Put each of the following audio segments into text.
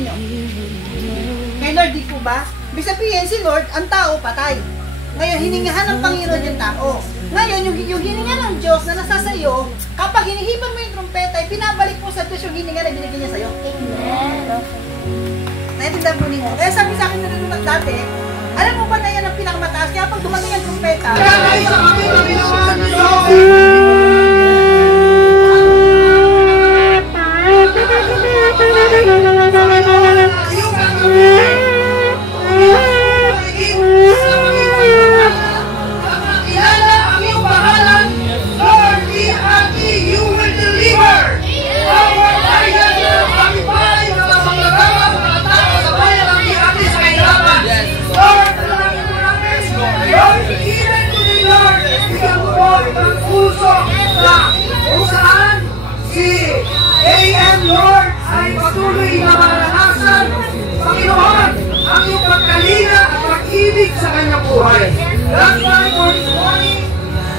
ninyo. Kay Lord, di po ba? Ibig sabihin, si Lord, ang tao, patay. Ngayon, hiningahan ng Panginoon yung tao. Ngayon, yung hininga ng Diyos na nasa sa'yo, kapag hinihipan mo yung trumpeta, pinabalik mo sa Diyos yung hininga na binigyan niya sa'yo. Amen. Naitindahan po ninyo. Kaya sabi sa akin na dati, alam mo ba na yan ang pinakamataas? Kaya pag dumating ang trumpeta, kaya sa kami ng ginawa nyo! Lord, ay patuloy na maranasan, Panginoon, ang iyong pagkalinga at pag-ibig sa kanyang buhay. That's why for this morning,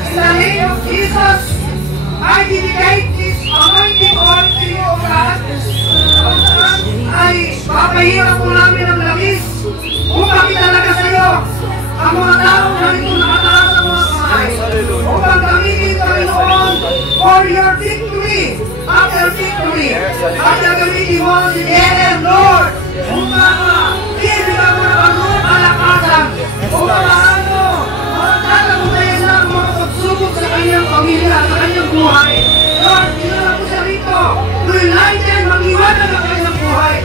in the name of Jesus, I dedicate this anointing oil to you, O God. Ay papahirap po namin ang langis upang italaga sa iyo ang mga tao na ito nakataas sa mga kamay. Upang gamitin, Panginoon, for your victory. After victory, ang gagamitin mo si D.M. Lord, upang ibigay mo na ang kalakasan, upang magkakabunayan na ang mga pagsubok sa kanyang pamilya, sa kanyang buhay. Lord, ginala po siya rito, to enlighten, mag-iwanan ang kanyang buhay.